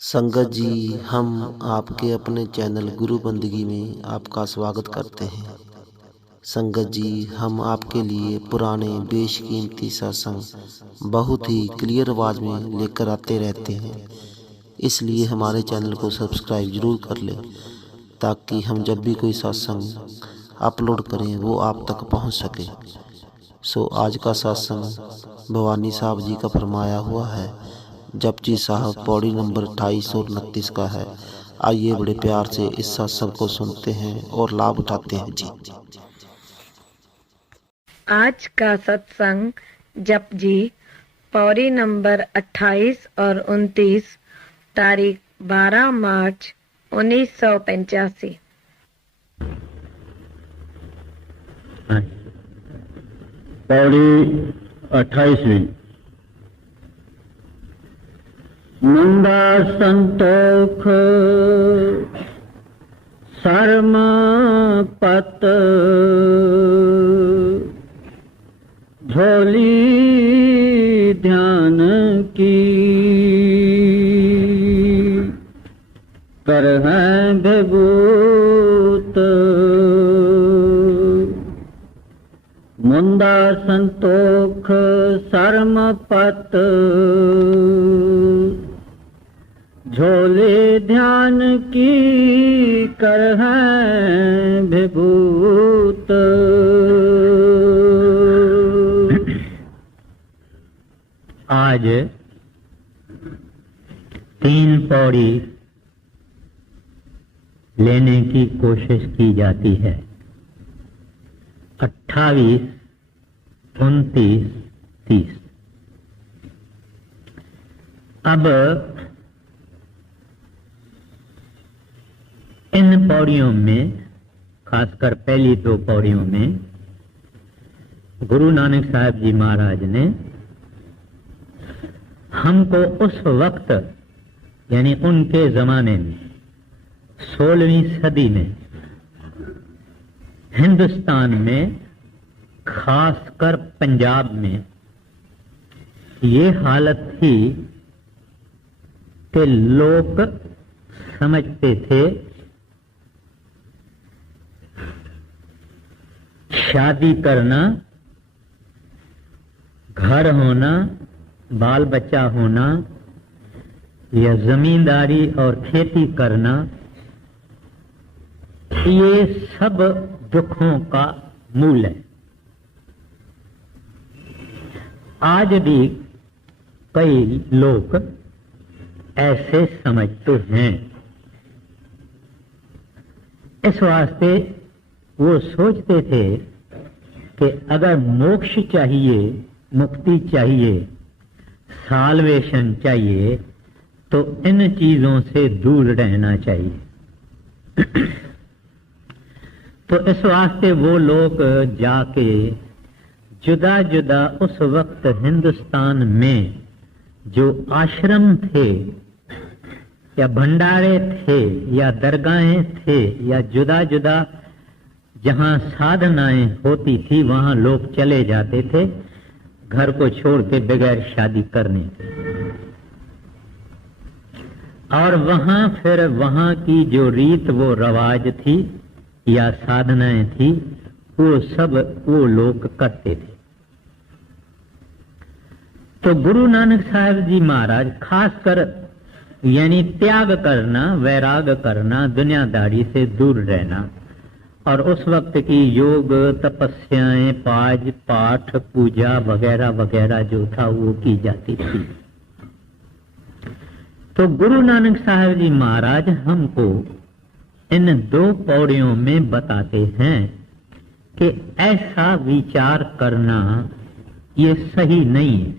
संगत जी, हम आपके अपने चैनल गुरु बंदगी में आपका स्वागत करते हैं। संगत जी, हम आपके लिए पुराने बेशकीमती सत्संग बहुत ही क्लियर आवाज़ में लेकर आते रहते हैं। इसलिए हमारे चैनल को सब्सक्राइब जरूर कर लें, ताकि हम जब भी कोई सत्संग अपलोड करें वो आप तक पहुंच सके। आज का सत्संग भवानी साहब जी का फरमाया हुआ है, जपजी साहब पौड़ी नंबर 2829 का है। आइए बड़े प्यार से इस सत्संग को सुनते हैं और लाभ उठाते हैं जी। आज का सत्संग जपजी पौड़ी नंबर 28 और 29, तारीख 12 मार्च 1985। पौड़ी 28वीं। मंदा संतोख शर्म पत झोली ध्यान की कर है विभूत। मुंदा संतोख शर्म पत झोले ध्यान की कर है विभूत। आज 3 पौड़ी लेने की कोशिश की जाती है। 28, 29, 30। अब इन पौड़ियों में, खासकर पहली 2 पौड़ियों में, गुरु नानक साहब जी महाराज ने हमको उस वक्त, यानी उनके जमाने में, 16वीं सदी में हिंदुस्तान में, खासकर पंजाब में ये हालत थी कि लोग समझते थे शादी करना, घर होना, बाल बच्चा होना या जमींदारी और खेती करना, ये सब दुखों का मूल है। आज भी कई लोग ऐसे समझते हैं। इस वास्ते वो सोचते थे कि अगर मोक्ष चाहिए, मुक्ति चाहिए, साल्वेशन चाहिए, तो इन चीजों से दूर रहना चाहिए। तो इस वास्ते वो लोग जाके जुदा जुदा उस वक्त हिंदुस्तान में जो आश्रम थे या भंडारे थे या दरगाहें थे या जुदा जुदा जहां साधनाएं होती थी, वहां लोग चले जाते थे घर को छोड़ के बगैर शादी करने के। और वहां फिर वहां की जो रीत वो रवाज थी या साधनाएं थी, वो सब वो लोग करते थे। तो गुरु नानक साहब जी महाराज खासकर, यानी त्याग करना, वैराग करना, दुनियादारी से दूर रहना, और उस वक्त की योग तपस्याएं, पाज पाठ, पूजा वगैरह वगैरह जो था वो की जाती थी। तो गुरु नानक साहब जी महाराज हमको इन 2 पौड़ियों में बताते हैं कि ऐसा विचार करना ये सही नहीं है।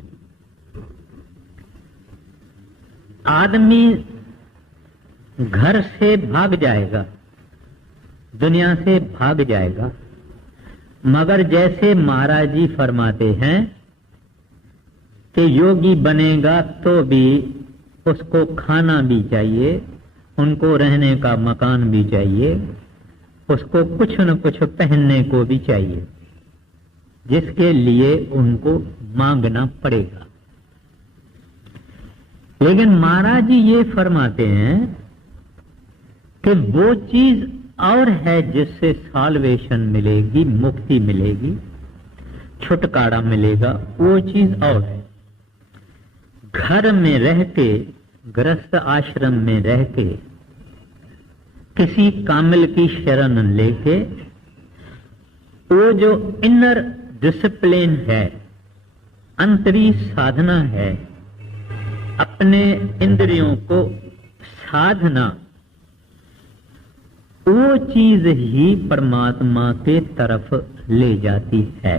आदमी घर से भाग जाएगा, दुनिया से भाग जाएगा, मगर जैसे महाराज जी फरमाते हैं कि योगी बनेगा तो भी उसको खाना भी चाहिए, उनको रहने का मकान भी चाहिए, उसको कुछ न कुछ पहनने को भी चाहिए, जिसके लिए उनको मांगना पड़ेगा। लेकिन महाराज जी ये फरमाते हैं कि वो चीज और है जिससे साल्वेशन मिलेगी, मुक्ति मिलेगी, छुटकारा मिलेगा, वो चीज और है। घर में रह के, गृहस्थ आश्रम में रह के, किसी कामिल की शरण लेके, वो जो इनर डिसिप्लिन है, अंतरी साधना है, अपने इंद्रियों को साधना, वो चीज ही परमात्मा के तरफ ले जाती है।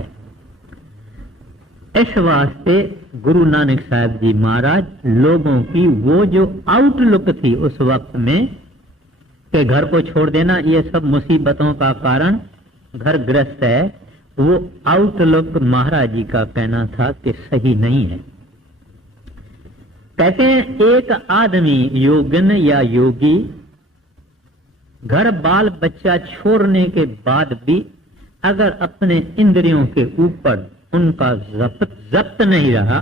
इस वास्ते गुरु नानक साहब जी महाराज लोगों की वो जो आउटलुक थी उस वक्त में कि घर को छोड़ देना ये सब मुसीबतों का कारण, घर ग्रस्त है, वो आउटलुक महाराज जी का कहना था कि सही नहीं है। कहते हैं एक आदमी योगिन या योगी घर बाल बच्चा छोड़ने के बाद भी अगर अपने इंद्रियों के ऊपर उनका जब्त नहीं रहा,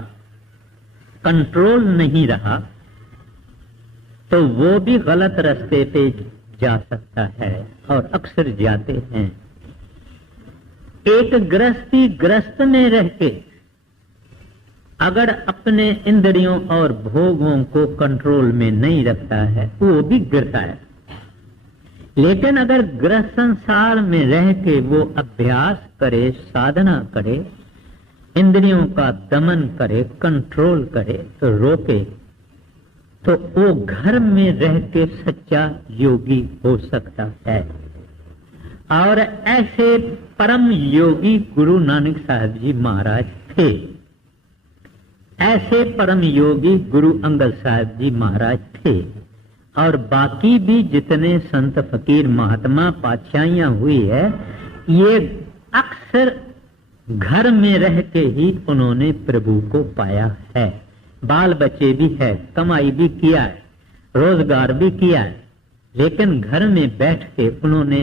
कंट्रोल नहीं रहा, तो वो भी गलत रास्ते पे जा सकता है और अक्सर जाते हैं। एक ग्रस्त में रह के अगर अपने इंद्रियों और भोगों को कंट्रोल में नहीं रखता है वो भी गिरता है। लेकिन अगर गृह संसार में रह के वो अभ्यास करे, साधना करे, इंद्रियों का दमन करे, कंट्रोल करे, तो रोके, तो वो घर में रह के सच्चा योगी हो सकता है। और ऐसे परम योगी गुरु नानक साहब जी महाराज थे। ऐसे परम योगी गुरु अंगद साहब जी महाराज थे। और बाकी भी जितने संत फकीर महात्मा पातशाहियां हुई है, ये अक्सर घर में रह के ही उन्होंने प्रभु को पाया है। बाल बच्चे भी है, कमाई भी किया है, रोजगार भी किया है, लेकिन घर में बैठ के उन्होंने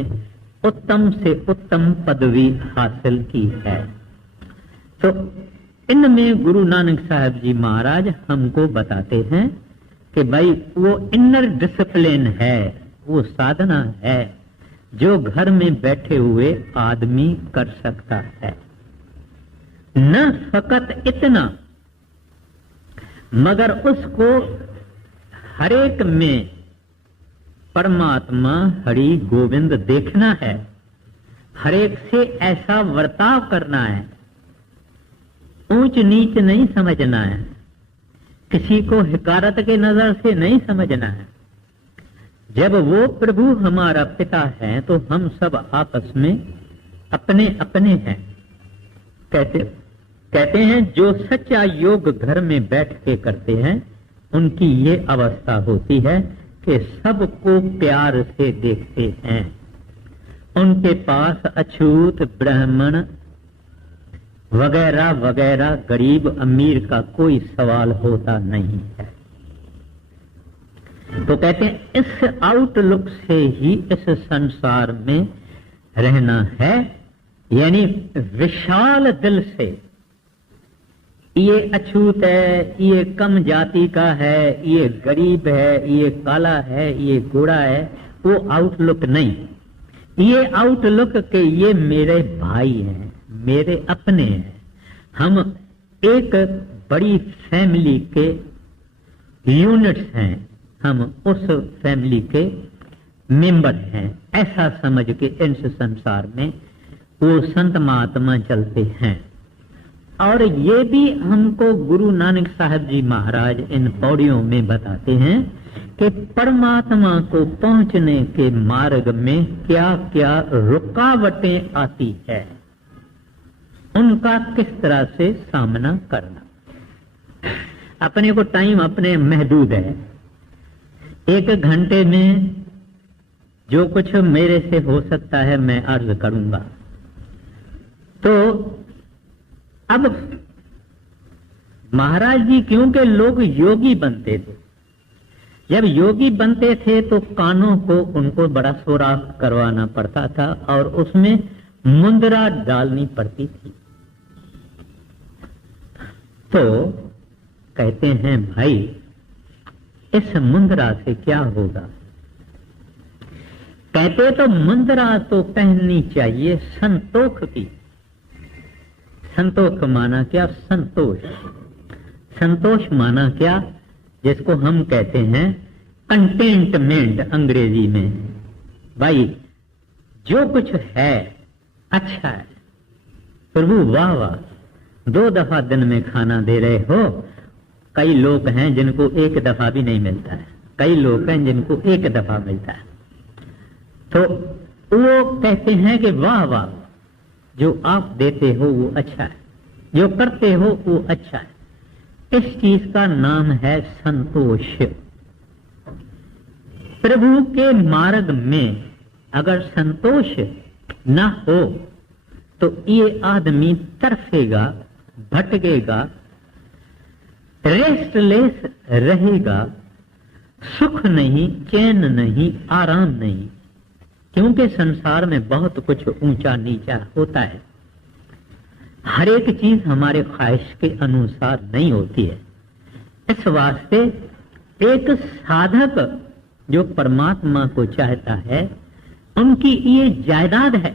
उत्तम से उत्तम पदवी हासिल की है। तो इनमें गुरु नानक साहब जी महाराज हमको बताते हैं कि भाई वो इनर डिसिप्लिन है, वो साधना है जो घर में बैठे हुए आदमी कर सकता है। न फकत इतना, मगर उसको हरेक में परमात्मा हरि गोविंद देखना है, हरेक से ऐसा वर्ताव करना है, ऊंच नीच नहीं समझना है, किसी को हिकारत के नजर से नहीं समझना है। जब वो प्रभु हमारा पिता है तो हम सब आपस में अपने अपने हैं। कहते हैं जो सच्चा योग घर में बैठ के करते हैं उनकी ये अवस्था होती है कि सबको प्यार से देखते हैं। उनके पास अछूत ब्राह्मण वगैरह वगैरह गरीब अमीर का कोई सवाल होता नहीं है। तो कहते हैं इस आउटलुक से ही इस संसार में रहना है, यानी विशाल दिल से। ये अछूत है, ये कम जाति का है, ये गरीब है, ये काला है, ये गोरा है, वो आउटलुक नहीं। ये आउटलुक के ये मेरे भाई हैं, मेरे अपने हैं, हम एक बड़ी फैमिली के यूनिट्स हैं, हम उस फैमिली के मेंबर हैं, ऐसा समझ के इस संसार में वो संत महात्मा चलते हैं। और ये भी हमको गुरु नानक साहब जी महाराज इन पौड़ियों में बताते हैं कि परमात्मा को पहुंचने के मार्ग में क्या क्या रुकावटें आती है, उनका किस तरह से सामना करना। अपने को टाइम अपने महदूद है, 1 घंटे में जो कुछ मेरे से हो सकता है मैं अर्ज करूंगा। तो अब महाराज जी क्योंकि लोग योगी बनते थे, जब योगी बनते थे तो कानों को उनको बड़ा सुराख करवाना पड़ता था और उसमें मुंदरा डालनी पड़ती थी। तो कहते हैं भाई इस मुंद्रा से क्या होगा? कहते तो मुंद्रा तो पहननी चाहिए संतोष की। संतोष माना क्या? संतोष। संतोष माना क्या? जिसको हम कहते हैं कंटेंटमेंट अंग्रेजी में। भाई जो कुछ है अच्छा है, प्रभु वाह वाह, 2 दफा दिन में खाना दे रहे हो। कई लोग हैं जिनको 1 दफा भी नहीं मिलता है, कई लोग हैं जिनको 1 दफा मिलता है। तो वो कहते हैं कि वाह वाह, जो आप देते हो वो अच्छा है, जो करते हो वो अच्छा है। इस चीज का नाम है संतोष। प्रभु के मार्ग में अगर संतोष न हो तो ये आदमी तरफेगा, भटकेगा, रेस्टलेस रहेगा, सुख नहीं, चैन नहीं, आराम नहीं। क्योंकि संसार में बहुत कुछ ऊंचा नीचा होता है, हर एक चीज हमारे ख्वाहिश के अनुसार नहीं होती है। इस वास्ते एक साधक जो परमात्मा को चाहता है, उनकी ये जायदाद है।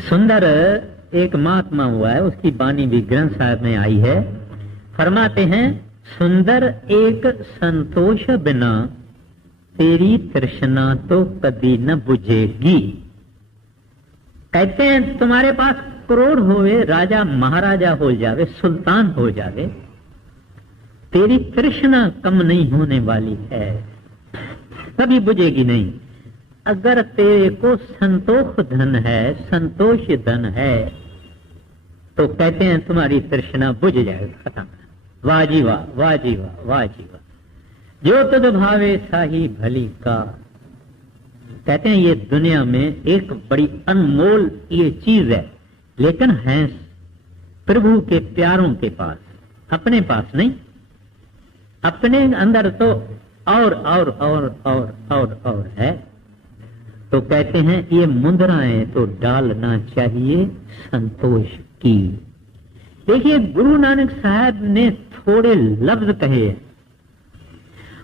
सुंदर एक महात्मा हुआ है, उसकी वाणी भी ग्रंथ साहब में आई है। फरमाते हैं, सुंदर एक संतोष बिना तेरी तृष्णा तो कभी न बुझेगी। कहते हैं तुम्हारे पास करोड़ होवे, राजा महाराजा हो जावे, सुल्तान हो जावे, तेरी तृष्णा कम नहीं होने वाली है, कभी बुझेगी नहीं। अगर तेरे को संतोष धन है, संतोष धन है, तो कहते हैं तुम्हारी तृष्णा बुझ जाएगा, खत्म। वाह जी वाह, वाह जी वाह, वाह जी वाह। जो तुझ भावे साही भली का। कहते हैं ये दुनिया में एक बड़ी अनमोल ये चीज है, लेकिन है प्रभु के प्यारों के पास, अपने पास नहीं। अपने अंदर तो और है। तो कहते हैं ये मुद्राएं तो डालना चाहिए संतोष की। देखिए गुरु नानक साहब ने थोड़े लफ्ज कहे,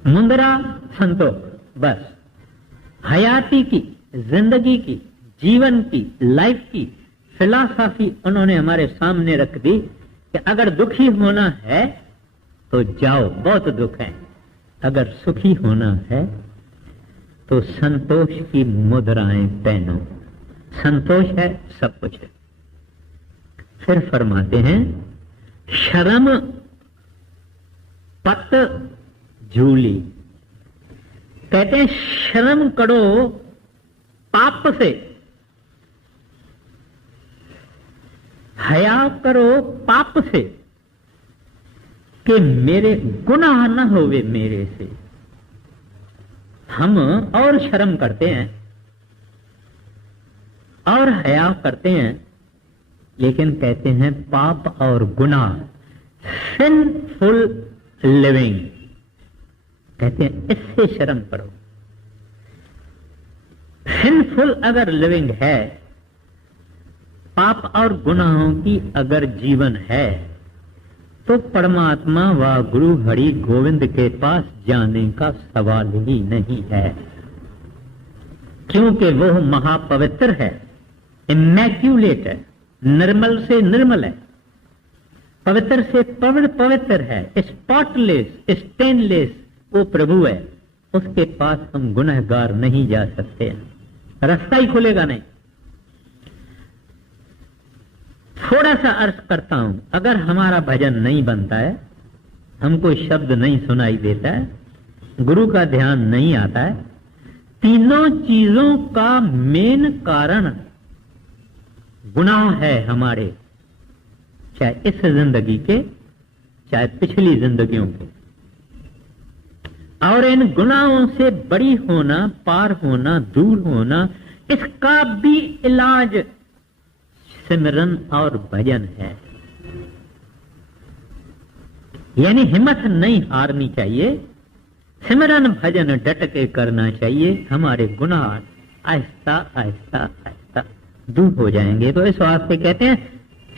मुद्रा संतोष, बस हयाती की, जिंदगी की, जीवन की, लाइफ की फिलॉसफी उन्होंने हमारे सामने रख दी कि अगर दुखी होना है तो जाओ, बहुत दुख है। अगर सुखी होना है तो संतोष की मुद्राएं पहनो। संतोष है, सब कुछ है। फिर फरमाते हैं, शर्म पत झूली। कहते हैं शर्म करो पाप से, हया करो पाप से, कि मेरे गुनाह न होवे मेरे से। हम और शर्म करते हैं और हया करते हैं, लेकिन कहते हैं पाप और गुनाह, सिनफुल लिविंग, कहते हैं इससे शर्म करो। सिनफुल अगर लिविंग है, पाप और गुनाहों की अगर जीवन है, तो परमात्मा व गुरु हरि गोविंद के पास जाने का सवाल ही नहीं है, क्योंकि वो महापवित्र है, इमैक्यूलेट है, निर्मल से निर्मल है, पवित्र से पवित्र है, स्पॉटलेस, स्टेनलेस वो प्रभु है। उसके पास हम गुनहगार नहीं जा सकते, रास्ता ही खुलेगा नहीं। थोड़ा सा अर्थ करता हूं, अगर हमारा भजन नहीं बनता है, हमको शब्द नहीं सुनाई देता है, गुरु का ध्यान नहीं आता है, तीनों चीजों का मेन कारण गुनाह है हमारे, चाहे इस जिंदगी के, चाहे पिछली जिंदगियों के। और इन गुनाहों से बड़ी होना, पार होना, दूर होना, इसका भी इलाज सिमरन और भजन है। यानी हिम्मत नहीं हारनी चाहिए, सिमरन भजन डट के करना चाहिए। हमारे गुनाह आहिस्ता आहिस्ता आहिस्ता दूर हो जाएंगे। तो इस वास्ते कहते हैं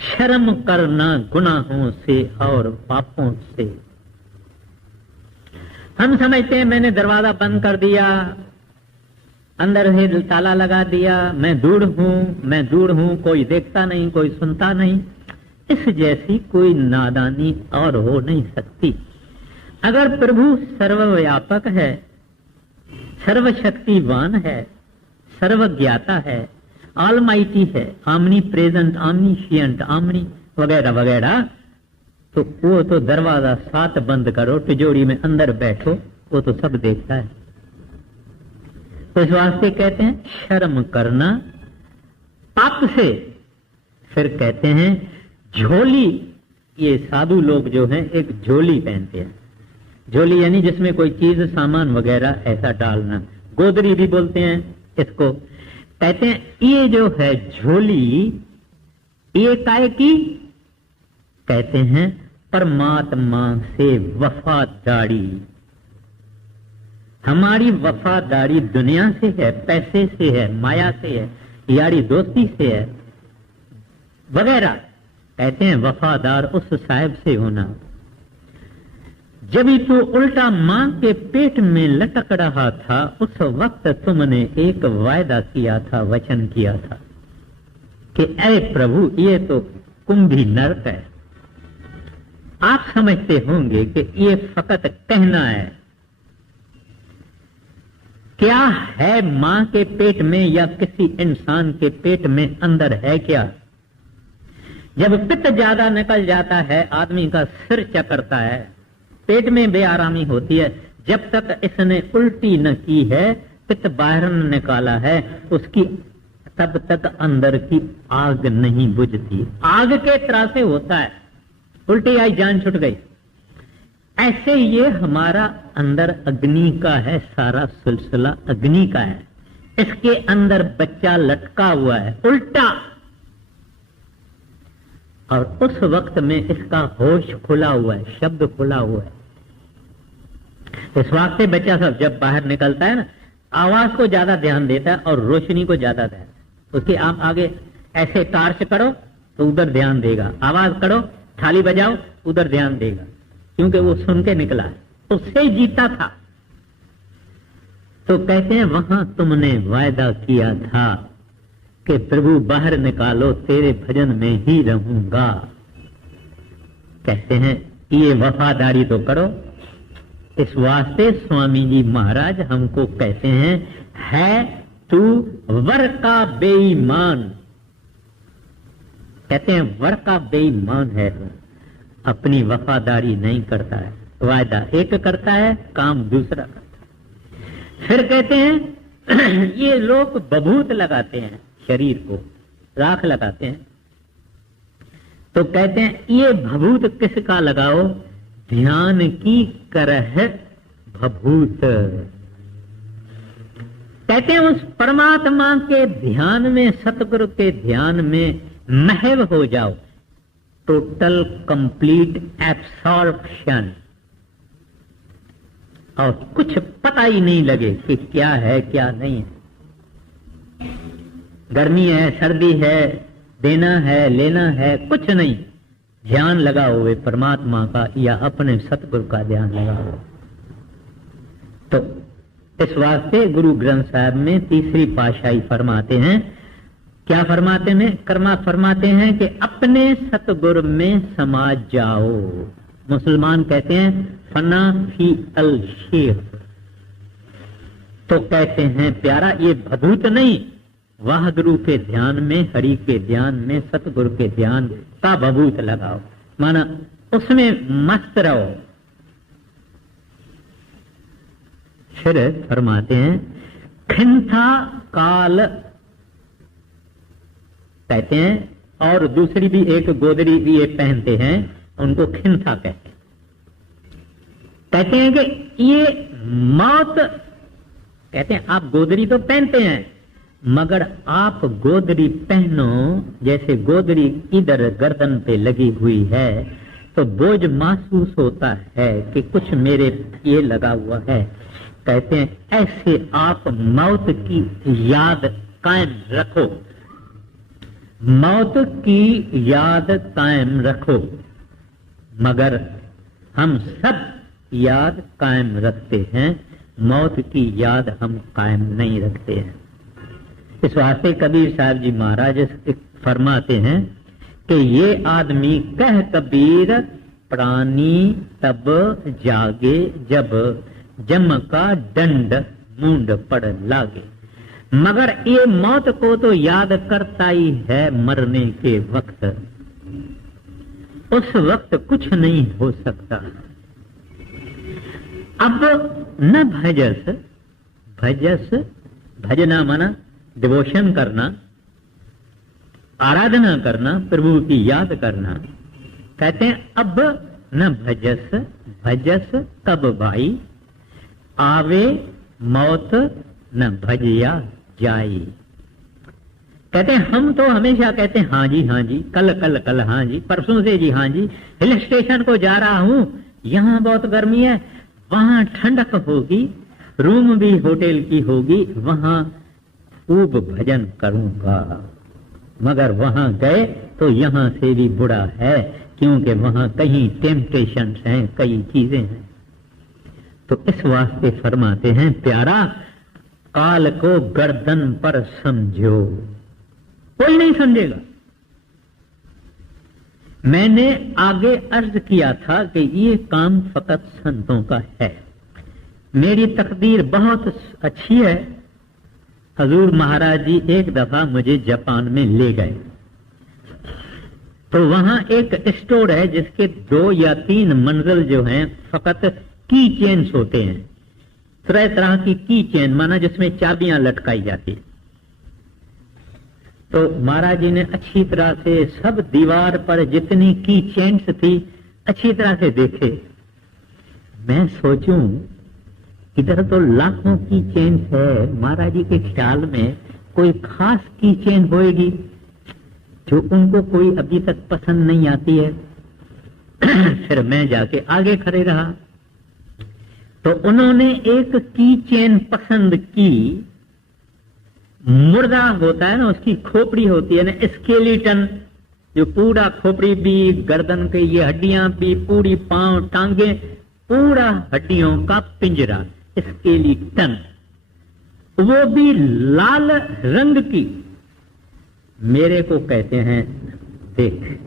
शर्म करना गुनाहों से और पापों से, हम समझते हैं मैंने दरवाजा बंद कर दिया, अंदर से ताला लगा दिया, मैं दूर हूं, कोई देखता नहीं, कोई सुनता नहीं। इस जैसी कोई नादानी और हो नहीं सकती। अगर प्रभु सर्वव्यापक है, सर्वशक्तिवान है, सर्वज्ञाता है, ऑलमाइटी है, आमनी प्रेजेंट, ऑमनीशिएंट, आमनी वगैरह वगैरह, तो वो तो दरवाजा 7 बंद करो, तिजोरी में अंदर बैठो, वो तो सब देखता है। तो इस वास्ते कहते हैं शर्म करना पाप से। फिर कहते हैं झोली, ये साधु लोग जो हैं एक झोली पहनते हैं। झोली यानी जिसमें कोई चीज सामान वगैरह ऐसा डालना, गोदरी भी बोलते हैं इसको। कहते हैं ये जो है झोली, ये काय की? कहते हैं परमात्मा से वफादारी। हमारी वफादारी दुनिया से है, पैसे से है, माया से है, यारी दोस्ती से है वगैरह। कहते हैं वफादार उस साहिब से होना। जब ही तू उल्टा मां के पेट में लटक रहा था, उस वक्त तुमने एक वायदा किया था, वचन किया था कि ऐ प्रभु ये तो कुंभी नरक है। आप समझते होंगे कि ये फकत कहना है। क्या है मां के पेट में या किसी इंसान के पेट में अंदर है क्या? जब पित्त ज्यादा निकल जाता है, आदमी का सिर चकरता है, पेट में बेआरामी होती है, जब तक इसने उल्टी न की है, पित्त बाहर न निकाला है, उसकी तब तक अंदर की आग नहीं बुझती। आग के तरह से होता है, उल्टी आई जान छुट गई। ऐसे ये हमारा अंदर अग्नि का है, सारा सिलसिला अग्नि का है। इसके अंदर बच्चा लटका हुआ है उल्टा, और उस वक्त में इसका होश खुला हुआ है, शब्द खुला हुआ है। इस वास्ते बच्चा सब जब बाहर निकलता है ना, आवाज को ज्यादा ध्यान देता है और रोशनी को ज्यादा ध्यान। उसके आप आगे ऐसे टार्च करो तो उधर ध्यान देगा, आवाज करो, थाली बजाओ, उधर ध्यान देगा, क्योंकि वो सुन के निकला है, उससे जीता था। तो कहते हैं वहां तुमने वायदा किया था कि प्रभु बाहर निकालो, तेरे भजन में ही रहूंगा। कहते हैं ये वफादारी तो करो। इस वास्ते स्वामी जी महाराज हमको कहते हैं, है तू वर का बेईमान। कहते हैं वर का बेईमान है, अपनी वफादारी नहीं करता है, वायदा एक करता है, काम दूसरा करता है। फिर कहते हैं ये लोग बभूत लगाते हैं, शरीर को राख लगाते हैं। तो कहते हैं ये भभूत किसका लगाओ? ध्यान की करह भभूत। कहते हैं उस परमात्मा के ध्यान में, सतगुरु के ध्यान में महव हो जाओ, टोटल कंप्लीट एब्सॉर्प्शन, और कुछ पता ही नहीं लगे कि क्या है क्या नहीं है। गर्मी है, सर्दी है, देना है, लेना है, कुछ नहीं। ध्यान लगा हुए परमात्मा का या अपने सतगुरु का ध्यान लगा हुआ। तो इस वास्ते गुरु ग्रंथ साहब में तीसरी पातशाही फरमाते हैं, क्या फरमाते हैं? कर्मा फरमाते हैं कि अपने सतगुरु में समा जाओ। मुसलमान कहते हैं फना फी अल शेख। तो कहते हैं प्यारा ये भभूत नहीं, वाह गुरु के ध्यान में, हरि के ध्यान में, सतगुरु के ध्यान का भभूत लगाओ, माना उसमें मस्त रहो। फिर फरमाते हैं खिंथा काल, कहते हैं, और दूसरी भी एक गोदरी भी ये पहनते हैं, उनको खिंथा कहते हैं। कहते हैं कि ये मौत, कहते हैं आप गोदरी तो पहनते हैं, मगर आप गोदरी पहनो, जैसे गोदरी इधर गर्दन पे लगी हुई है तो बोझ महसूस होता है कि कुछ मेरे ये लगा हुआ है। कहते हैं ऐसे आप मौत की याद कायम रखो, मौत की याद कायम रखो। मगर हम सब याद कायम रखते हैं, मौत की याद हम कायम नहीं रखते हैं। इस वास्ते कबीर साहब जी महाराज फरमाते हैं कि ये आदमी कह कबीर प्राणी तब जागे जब जम का दंड मूंड पड़ लागे। मगर ये मौत को तो याद करता ही है मरने के वक्त, उस वक्त कुछ नहीं हो सकता। अब न भजस, भजस भजना माना डिवोशन करना, आराधना करना, प्रभु की याद करना। कहते हैं अब न भजस, भजस कब भाई आवे मौत न भजिया जाई। कहते हैं हम तो हमेशा कहते हैं हाँ जी, कल कल कल हाँ जी, परसों से जी हाँ जी, हिल स्टेशन को जा रहा हूं, यहाँ बहुत गर्मी है, वहां ठंडक होगी, रूम भी होटल की होगी, वहां खूब भजन करूंगा। मगर वहां गए तो यहां से भी बुरा है, क्योंकि वहां कहीं टेम्पटेशंस हैं, कई चीजें हैं। तो इस वास्ते फरमाते हैं प्यारा काल को गर्दन पर समझो, कोई नहीं समझेगा। मैंने आगे अर्ज किया था कि ये काम फकत संतों का है। मेरी तकदीर बहुत अच्छी है। हजूर महाराज जी एक दफा मुझे जापान में ले गए, तो वहां एक स्टोर है जिसके 2 या 3 मंजिल जो हैं फकत की चेन्स होते हैं, तरह तरह की की चेन माना जिसमें चाबियां लटकाई जाती। तो महाराज जी ने अच्छी तरह से सब दीवार पर जितनी की चेन्स थी अच्छी तरह से देखे। मैं सोचूं इधर तो लाखों की चेन है, महाराज जी के ख्याल में कोई खास की चेन होएगी जो उनको कोई अभी तक पसंद नहीं आती है। फिर मैं जाके आगे खड़े रहा तो उन्होंने एक की चेन पसंद की। मुर्दा होता है ना, उसकी खोपड़ी होती है ना, स्केलेटन, जो पूरा खोपड़ी भी, गर्दन के ये हड्डियां भी, पूरी पांव टांगे, पूरा हड्डियों का पिंजरा, स्केलेटन, वो भी लाल रंग की। मेरे को कहते हैं देख,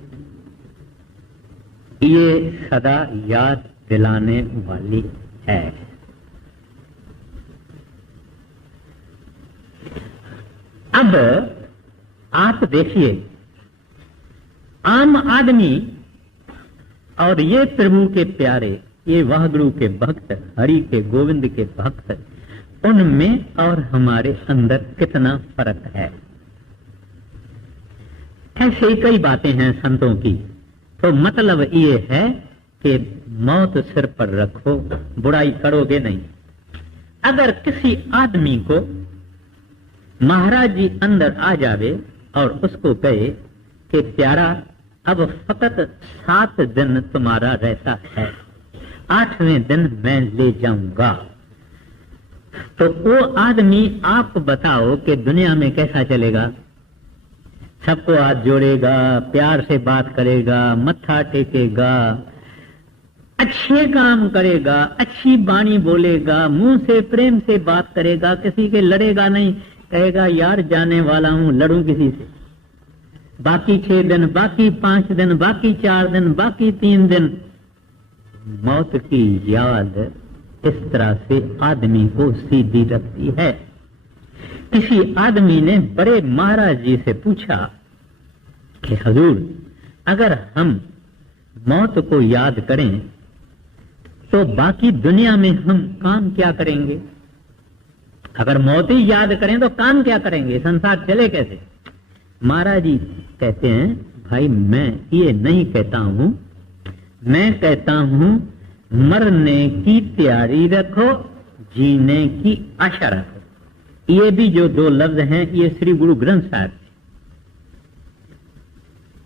ये सदा याद दिलाने वाली है। अब आप देखिए, आम आदमी और ये प्रभु के प्यारे, ये वाहगुरु के भक्त, हरि के गोविंद के भक्त, उनमें और हमारे अंदर कितना फर्क है। ऐसे कई बातें हैं संतों की। तो मतलब ये है कि मौत सिर पर रखो, बुराई करोगे नहीं। अगर किसी आदमी को महाराज जी अंदर आ जावे और उसको कहे कि प्यारा अब फकत 7 दिन तुम्हारा रहता है, 8वें दिन मैं ले जाऊंगा, तो वो आदमी आप बताओ कि दुनिया में कैसा चलेगा? सबको हाथ जोड़ेगा, प्यार से बात करेगा, मत्था टेकेगा, अच्छे काम करेगा, अच्छी बाणी बोलेगा, मुंह से प्रेम से बात करेगा, किसी के लड़ेगा नहीं, कहेगा यार जाने वाला हूं, लड़ूं किसी से। बाकी 6 दिन, बाकी 5 दिन, बाकी 4 दिन, बाकी 3 दिन, मौत की याद इस तरह से आदमी को सीधी रखती है। किसी आदमी ने बड़े महाराज जी से पूछा कि हजूर, अगर हम मौत को याद करें तो बाकी दुनिया में हम काम क्या करेंगे? अगर मौत ही याद करें तो काम क्या करेंगे? संसार चले कैसे? महाराज जी कहते हैं, भाई मैं ये नहीं कहता हूं, मैं कहता हूं मरने की तैयारी रखो, जीने की आशा रखो। ये भी जो 2 लफ्ज हैं ये श्री गुरु ग्रंथ साहब,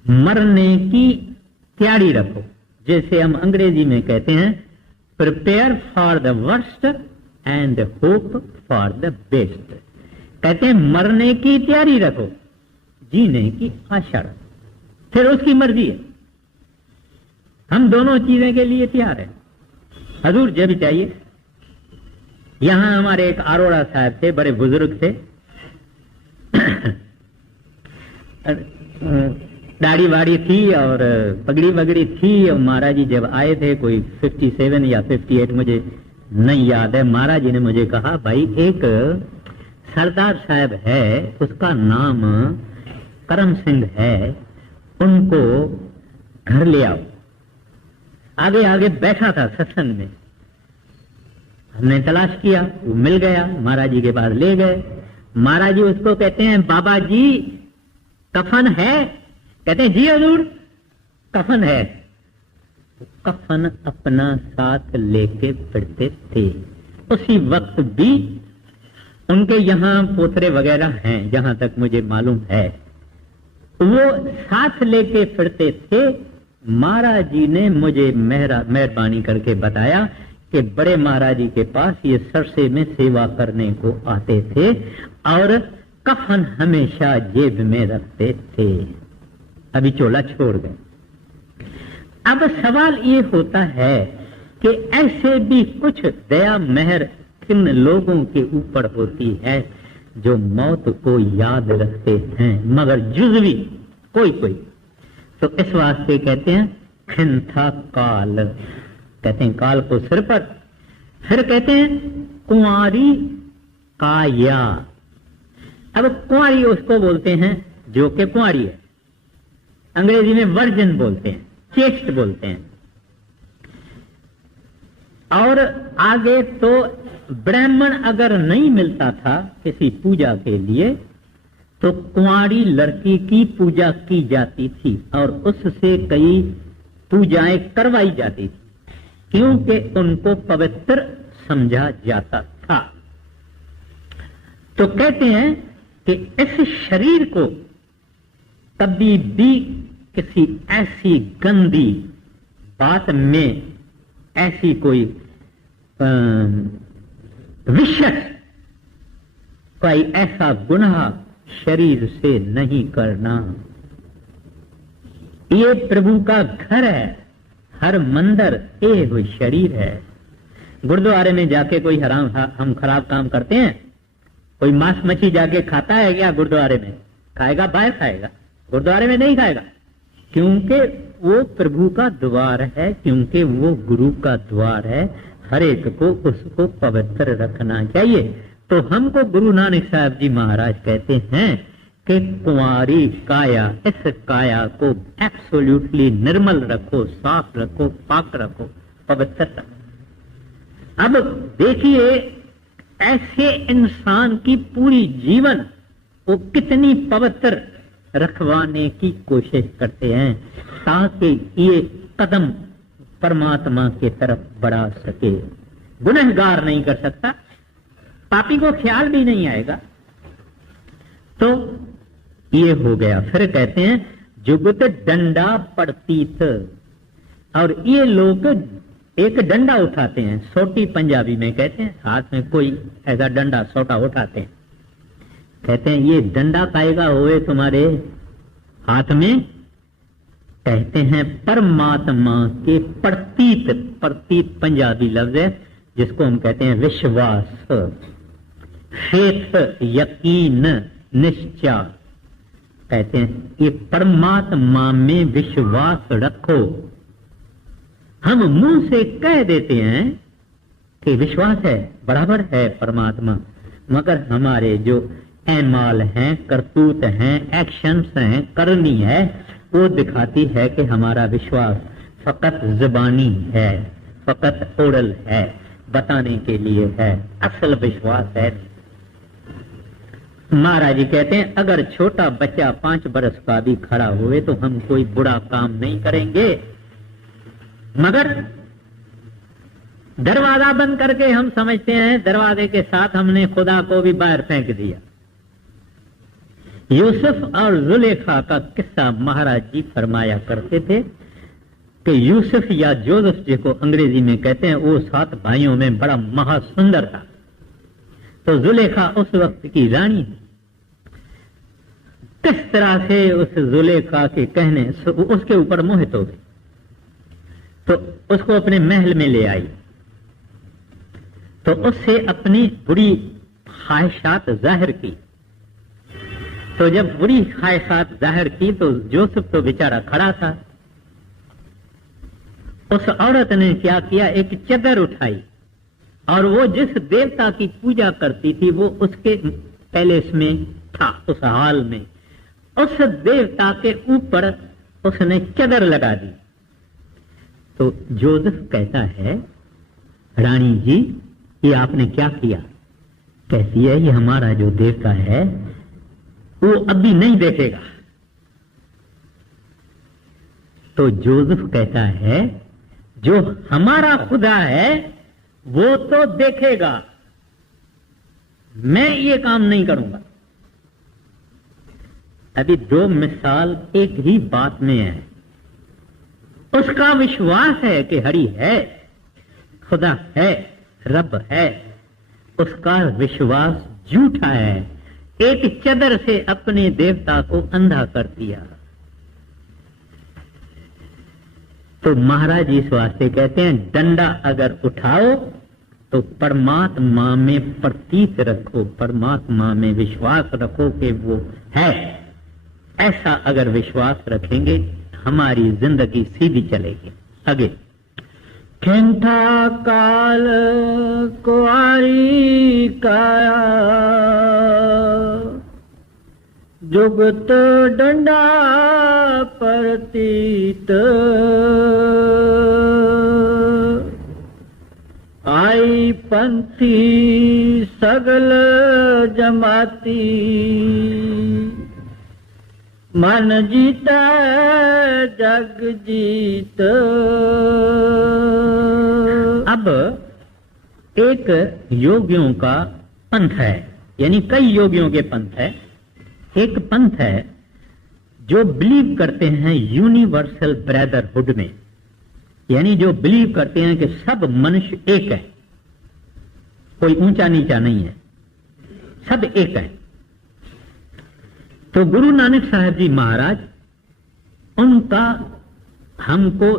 मरने की तैयारी रखो, जैसे हम अंग्रेजी में कहते हैं prepare for the worst and hope for the best. कहते हैं मरने की तैयारी रखो, जीने की आशा रखो, फिर उसकी मर्जी है। हम दोनों चीजें के लिए तैयार हैं। हजूर जब भी चाहिए। यहां हमारे एक अरोड़ा साहब थे, बड़े बुजुर्ग थे, दाढ़ी वाड़ी थी और पगड़ी वगड़ी थी। और महाराज जी जब आए थे, कोई 57 या 58 मुझे नहीं याद है, महाराज जी ने मुझे कहा, भाई एक सरदार साहब है, उसका नाम करम सिंह है, उनको घर ले आओ। आगे आगे बैठा था सत्संग में, हमने तलाश किया, वो मिल गया, महाराज जी के पास ले गए। महाराज जी उसको कहते हैं, बाबा जी कफन है? कहते हैं जी हजूर कफन है। कफन अपना साथ लेके फिरते थे। उसी वक्त भी उनके यहाँ पोतरे वगैरह हैं, जहां तक मुझे मालूम है, वो साथ लेके फिरते थे। महाराज जी ने मुझे मेहरबानी करके बताया कि बड़े महाराज जी के पास ये सरसे में सेवा करने को आते थे और कफन हमेशा जेब में रखते थे। अभी चोला छोड़ गए। अब सवाल ये होता है कि ऐसे भी कुछ दया मेहर किन लोगों के ऊपर होती है जो मौत को याद रखते हैं, मगर जुज़वी कोई कोई। तो इस वास्ते कहते हैं खिंथा काल, कहते हैं काल को सिर पर। फिर कहते हैं कुंवारी काया। अब कुंवारी उसको बोलते हैं जो कि कुंवारी है, अंग्रेजी में वर्जन बोलते हैं, चेस्ट बोलते हैं। और आगे तो ब्राह्मण अगर नहीं मिलता था किसी पूजा के लिए तो कुंवारी लड़की की पूजा की जाती थी और उससे कई पूजाएं करवाई जाती थी, क्योंकि उनको पवित्र समझा जाता था। तो कहते हैं कि इस शरीर को कभी भी किसी ऐसी गंदी बात में, ऐसी कोई विशेष कोई ऐसा गुनाह शरीर से नहीं करना। ये प्रभु का घर है, हर मंदिर ये हुई शरीर है। गुरुद्वारे में जाके कोई हम खराब काम करते हैं? कोई मांस मछली जाके खाता है क्या? गुरुद्वारे में खाएगा, बाहर खाएगा, गुरुद्वारे में नहीं खाएगा, क्योंकि वो प्रभु का द्वार है, क्योंकि वो गुरु का द्वार है। हर एक को उसको पवित्र रखना चाहिए। तो हमको गुरु नानक साहब जी महाराज कहते हैं कि कुंवारी काया, इस काया को एब्सोल्युटली निर्मल रखो, साफ रखो, पाक रखो, पवित्र रखो। अब देखिए ऐसे इंसान की पूरी जीवन वो कितनी पवित्र रखवाने की कोशिश करते हैं ताकि ये कदम परमात्मा के तरफ बढ़ा सके। गुनहगार नहीं कर सकता, पापी को ख्याल भी नहीं आएगा। तो ये हो गया। फिर कहते हैं जुगत डंडा पड़तीत, और ये लोग एक डंडा उठाते हैं, सोटी पंजाबी में कहते हैं, हाथ में कोई ऐसा डंडा सोटा उठाते हैं। कहते हैं ये डंडा काएगा हुए तुम्हारे हाथ में? कहते हैं परमात्मा के प्रतीत, प्रतीत पंजाबी लफ्ज है जिसको हम कहते हैं विश्वास, फेथ, यकीन, निश्चय। कहते हैं ये परमात्मा में विश्वास रखो। हम मुंह से कह देते हैं कि विश्वास है, बराबर है परमात्मा, मगर हमारे जो ऐमाल हैं, करतूत हैं, एक्शंस हैं, करनी है, वो दिखाती है कि हमारा विश्वास फकत जुबानी है, फकत ओरल है, बताने के लिए है, असल विश्वास है। महाराज जी कहते हैं अगर छोटा बच्चा 5 बरस का भी खड़ा हुए तो हम कोई बुरा काम नहीं करेंगे, मगर दरवाजा बंद करके हम समझते हैं दरवाजे के साथ हमने खुदा को भी बाहर फेंक दिया। यूसुफ और जुलेखा का किस्सा महाराज जी फरमाया करते थे कि यूसुफ या जोसेफ जिसको अंग्रेजी में कहते हैं, वो 7 भाइयों में बड़ा महासुंदर था। तो जुलेखा उस वक्त की रानी, किस तरह से उस जुलेखा के कहने उसके ऊपर मोहित हो गई, तो उसको अपने महल में ले आई तो उससे अपनी बुरी ख्वाहिशात जाहिर की। तो जब बुरी ख्वाहिशात जाहिर की तो जोसेफ तो बेचारा खड़ा था। उस औरत ने क्या किया, एक चादर उठाई और वो जिस देवता की पूजा करती थी वो उसके पैलेस में था, उस हाल में, उस देवता के ऊपर उसने चादर लगा दी। तो जोसेफ कहता है, रानी जी ये आपने क्या किया? कहती है, ये हमारा जो देवता है वो अभी नहीं देखेगा। तो जोसेफ कहता है, जो हमारा खुदा है वो तो देखेगा, मैं ये काम नहीं करूंगा। अभी दो मिसाल एक ही बात में है। उसका विश्वास है कि हरि है, खुदा है, रब है, उसका विश्वास झूठा है। एक चादर से अपने देवता को अंधा कर दिया। तो महाराज इस वास्ते कहते हैं, डंडा अगर उठाओ तो परमात्मा में प्रतीत रखो, परमात्मा में विश्वास रखो कि वो है। ऐसा अगर विश्वास रखेंगे हमारी जिंदगी सीधी चलेगी। आगे, खेंठा काल कुआरी काया, जुगत डंडा प्रतीत, आई पंथी सगल जमाती, मन जीता जग जीत। अब एक योगियों का पंथ है, यानी कई योगियों के पंथ है। एक पंथ है जो बिलीव करते हैं यूनिवर्सल ब्रदरहुड में, यानी जो बिलीव करते हैं कि सब मनुष्य एक है, कोई ऊंचा नीचा नहीं है, सब एक है। तो गुरु नानक साहब जी महाराज उनका हमको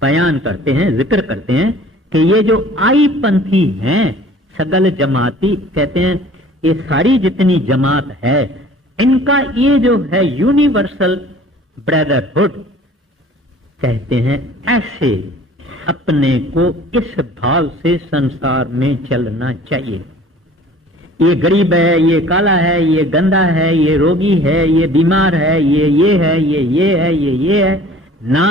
बयान करते हैं, जिक्र करते हैं कि ये जो आई पंथी हैं सगल जमाती, कहते हैं ये सारी जितनी जमात है इनका ये जो है यूनिवर्सल ब्रदरहुड, कहते हैं ऐसे अपने को इस भाव से संसार में चलना चाहिए। ये गरीब है, ये काला है, ये गंदा है, ये रोगी है, ये बीमार है, ये है, ये है, ये है ना,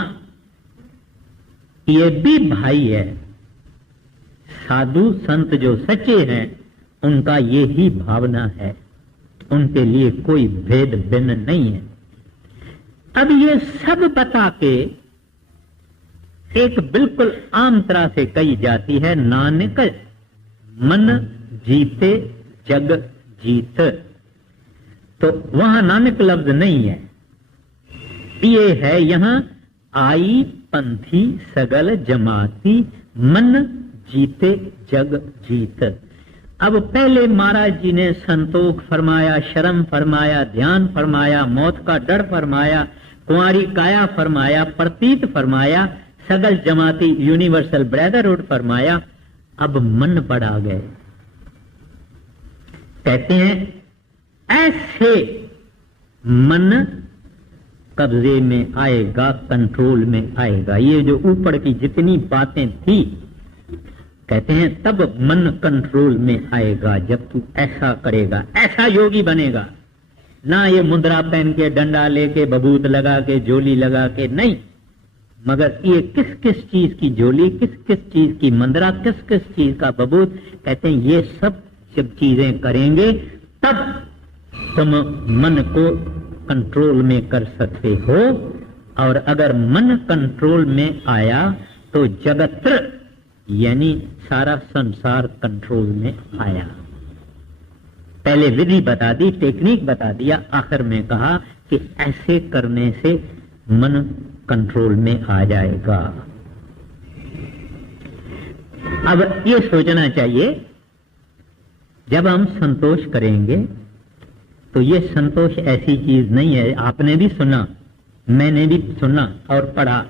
ये भी भाई है। साधु संत जो सच्चे हैं उनका ये ही भावना है, उनके लिए कोई भेद भिन्न नहीं है। अब ये सब बता के एक बिल्कुल आम तरह से कही जाती है, नानक मन जीते जग जीत। तो वहां नानक लफ्ज नहीं है, ये है यहां आई पंथी सगल जमाती, मन जीते जग जीत। अब पहले महाराज जी ने संतोष फरमाया, शर्म फरमाया, ध्यान फरमाया, मौत का डर फरमाया, कुंवारी काया फरमाया, प्रतीत फरमाया, सगल जमाती यूनिवर्सल ब्रदरहुड फरमाया। अब मन पर आ गए, कहते हैं ऐसे मन कब्जे में आएगा, कंट्रोल में आएगा। ये जो ऊपर की जितनी बातें थी, कहते हैं तब मन कंट्रोल में आएगा जब तू ऐसा करेगा, ऐसा योगी बनेगा। ना ये मुद्रा पहन के, डंडा लेके, बबूत लगा के, झोली लगा के, नहीं, मगर ये किस किस चीज की झोली, किस किस चीज की मुद्रा, किस किस चीज का बबूत, कहते हैं ये सब जब चीजें करेंगे तब तुम मन को कंट्रोल में कर सकते हो। और अगर मन कंट्रोल में आया तो जगत यानी सारा संसार कंट्रोल में आया। पहले विधि बता दी, टेक्निक बता दिया, आखिर में कहा कि ऐसे करने से मन कंट्रोल में आ जाएगा। अब ये सोचना चाहिए, जब हम संतोष करेंगे तो ये संतोष ऐसी चीज नहीं है। आपने भी सुना, मैंने भी सुना और पढ़ा,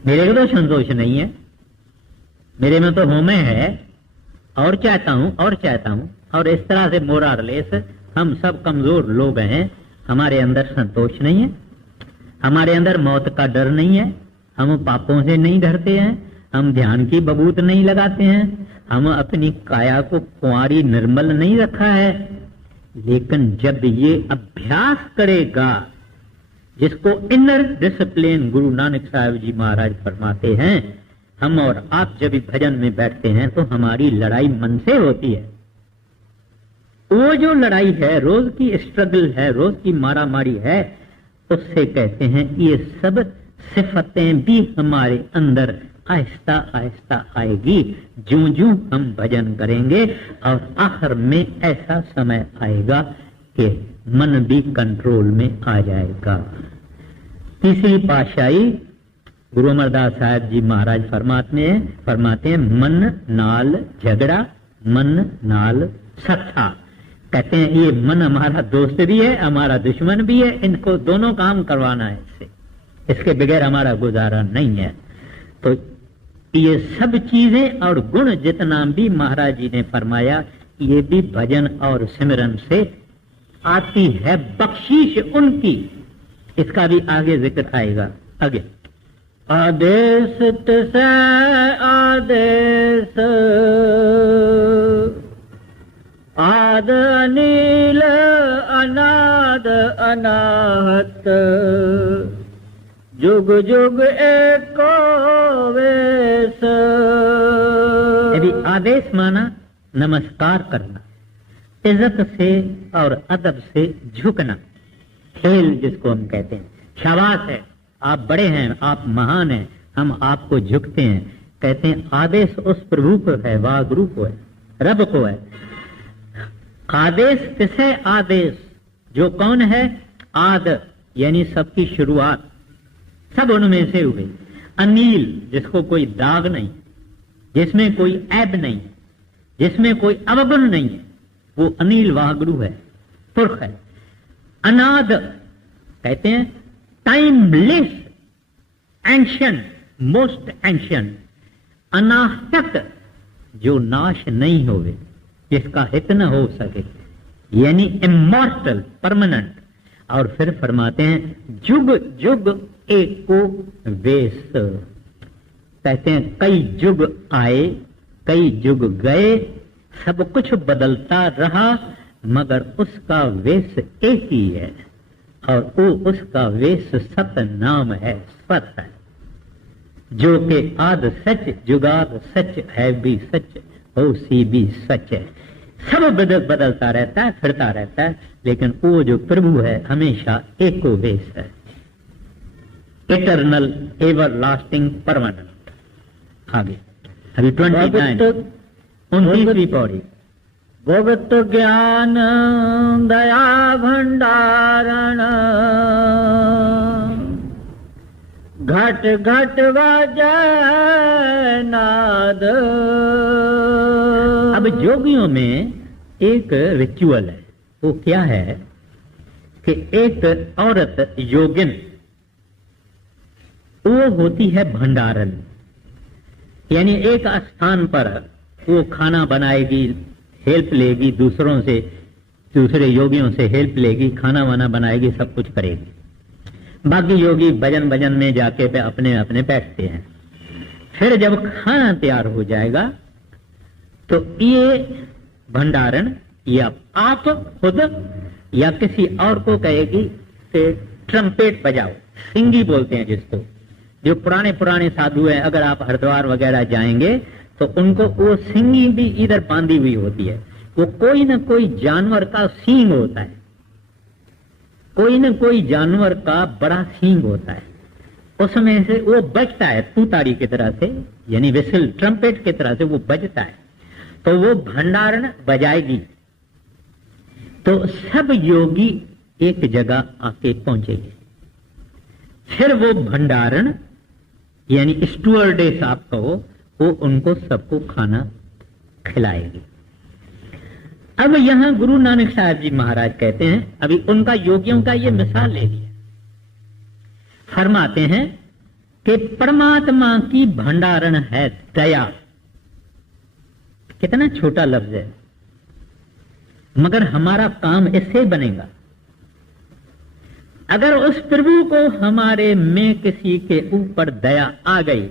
मेरे को तो संतोष नहीं है। मेरे में तो होमे है, और चाहता हूं और चाहता हूं, और इस तरह से मोरारलेस हम सब कमजोर लोग हैं। हमारे अंदर संतोष नहीं है, हमारे अंदर मौत का डर नहीं है, हम पापों से नहीं डरते हैं, हम ध्यान की बबूत नहीं लगाते हैं, हम अपनी काया को कुंवारी निर्मल नहीं रखा है। लेकिन जब ये अभ्यास करेगा, जिसको इनर डिसिप्लिन गुरु नानक साहब जी महाराज फरमाते हैं, हम और आप जब भजन में बैठते हैं तो हमारी लड़ाई मन से होती है। वो जो लड़ाई है, रोज की स्ट्रगल है, रोज की मारामारी है, उससे कहते हैं ये सब सिफतें भी हमारे अंदर आहिस्ता आहिस्ता आएगी, ज्यों ज्यों हम भजन करेंगे। और आखिर में ऐसा समय आएगा कि मन भी कंट्रोल में आ जाएगा। तीसरी पातशाही गुरु अमरदास साहब जी महाराज फरमाते हैं मन नाल झगड़ा, मन नाल सत्ता। कहते हैं ये मन हमारा दोस्त भी है, हमारा दुश्मन भी है, इनको दोनों काम करवाना है इससे, इसके बगैर हमारा गुजारा नहीं है। तो ये सब चीजें और गुण जितना भी महाराज जी ने फरमाया, ये भी भजन और सिमरन से आती है, बख्शीश उनकी। इसका भी आगे जिक्र आएगा। आगे आदेश तिसै आदेश, आद अनिल अनाद अनाहत, जुग जुग एको वेश। यदि आदेश माना नमस्कार करना, इज्जत से और अदब से झुकना, खेल जिसको हम कहते हैं। शाबाश है, आप बड़े हैं, आप महान हैं, हम आपको झुकते हैं। कहते हैं आदेश उस प्रभु को है, वाह गुरु को है, रब को है। आदेश किसे आदेश, जो कौन है? आद यानी सबकी शुरुआत, सब उनमें से हुए। अनिल जिसको कोई दाग नहीं, जिसमें कोई ऐब नहीं, जिसमें कोई अवगुण नहीं है, वो अनिल वाह गुरु है, पुरख है। अनाद कहते हैं टाइमलेस, एंशियंट, मोस्ट एंशियंट। अनाहत जो नाश नहीं होवे, जिसका हित न हो सके, यानी इमॉर्टल, परमानेंट। और फिर फरमाते हैं जुग जुग एको वेश। कहते हैं कई जुग आए, कई जुग गए, सब कुछ बदलता रहा, मगर उसका वेश एक ही है, और वो उसका वेश सत नाम है, सत है, जो कि आद सच जुगाद सच है भी सच, हो सी भी सच है। सब बदलता रहता है, फिरता रहता है, लेकिन वो जो प्रभु है हमेशा एको वेश है, इटरनल, एवर लास्टिंग, परमानेंट। आगे अभी 29 29वीं पौड़ी। भगत ज्ञान दया भंडारण, घट घट बजाए नाद। अब जोगियों में एक रिचुअल है, वो क्या है कि एक औरत योगिन, वो होती है भंडारण, यानी एक स्थान पर वो खाना बनाएगी, हेल्प लेगी दूसरों से, दूसरे योगियों से हेल्प लेगी, खाना वाना बनाएगी, सब कुछ करेगी। बाकी योगी भजन भजन में जाके अपने अपने बैठते हैं। फिर जब खाना तैयार हो जाएगा तो ये भंडारण या आप खुद या किसी और को कहेगी कि ट्रम्पेट बजाओ, सिंगी बोलते हैं जिसको। जो पुराने पुराने साधु हैं, अगर आप हरिद्वार वगैरह जाएंगे तो उनको वो सिंगी भी इधर बांधी हुई होती है। वो कोई न कोई जानवर का सींग होता है, कोई न कोई जानवर का बड़ा सींग होता है, उसमें से वो बजता है तूताड़ी की तरह से, यानी विसल, ट्रम्पेट की तरह से वो बजता है। तो वो भंडारण बजाएगी तो सब योगी एक जगह आके पहुंचेंगे। फिर वो भंडारण यानी स्टुअर्डेस आप कहो, वो उनको सबको खाना खिलाएगी। अब यहां गुरु नानक साहब जी महाराज कहते हैं, अभी उनका योगियों का ये मिसाल ले लिया, फरमाते हैं कि परमात्मा की भंडारण है दया, कितना छोटा लफ्ज है, मगर हमारा काम इससे बनेगा। अगर उस प्रभु को हमारे में किसी के ऊपर दया आ गई,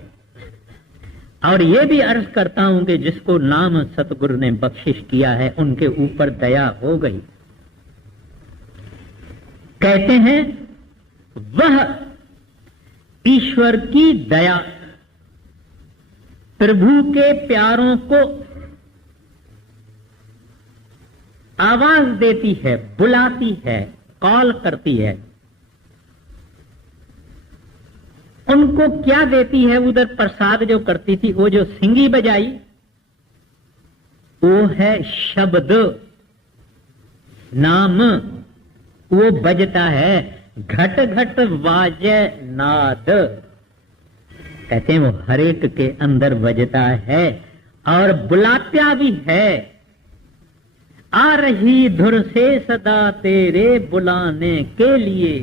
और ये भी अर्ज करता हूं कि जिसको नाम सतगुरु ने बख्शिश किया है उनके ऊपर दया हो गई, कहते हैं वह ईश्वर की दया प्रभु के प्यारों को आवाज देती है, बुलाती है, कॉल करती है। उनको क्या देती है? उधर प्रसाद जो करती थी, वो जो सिंगी बजाई, वो है शब्द, नाम, वो बजता है, घट घट वाजे नाद, कहते हैं वो हर एक के अंदर बजता है और बुलाता भी है। आ रही धुर से सदा तेरे बुलाने के लिए,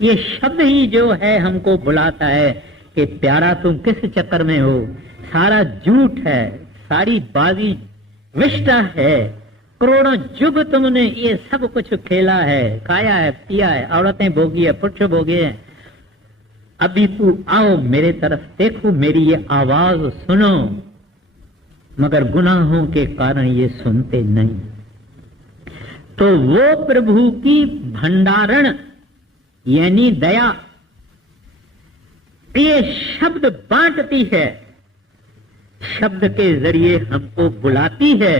ये शब्द ही जो है हमको बुलाता है कि प्यारा तुम किस चक्कर में हो, सारा झूठ है, सारी बाजी विष्टा है, करोड़ों युग तुमने ये सब कुछ खेला है, खाया है, पिया है, औरतें भोगी है, पुरुष भोगे हैं, अभी तू आओ मेरे तरफ देखो, मेरी ये आवाज सुनो। मगर गुनाहों के कारण ये सुनते नहीं। तो वो प्रभु की भंडारण यानी दया, ये शब्द बांटती है, शब्द के जरिए हमको बुलाती है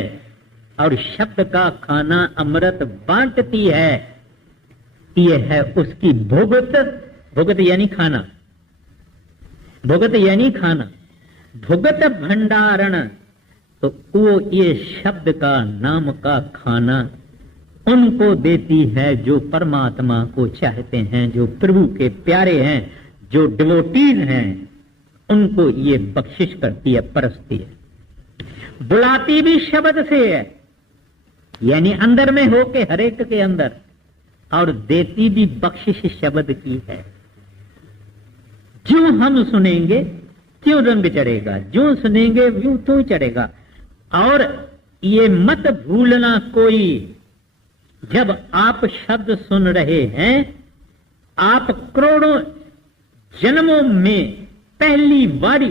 और शब्द का खाना अमृत बांटती है। ये है उसकी भुगत, भुगत यानी खाना, भुगत यानी खाना, भुगत भंडारण। तो वो ये शब्द का, नाम का खाना उनको देती है जो परमात्मा को चाहते हैं, जो प्रभु के प्यारे हैं, जो डिवोटीज हैं, उनको ये बख्शिश करती है, परसती है। बुलाती भी शब्द से है, यानी अंदर में होके हर एक के अंदर, और देती भी बख्शिश शब्द की है। जो हम सुनेंगे क्यों रंग चढ़ेगा, जो सुनेंगे यूं तो चढ़ेगा। और ये मत भूलना कोई, जब आप शब्द सुन रहे हैं, आप करोड़ों जन्मों में पहली बारी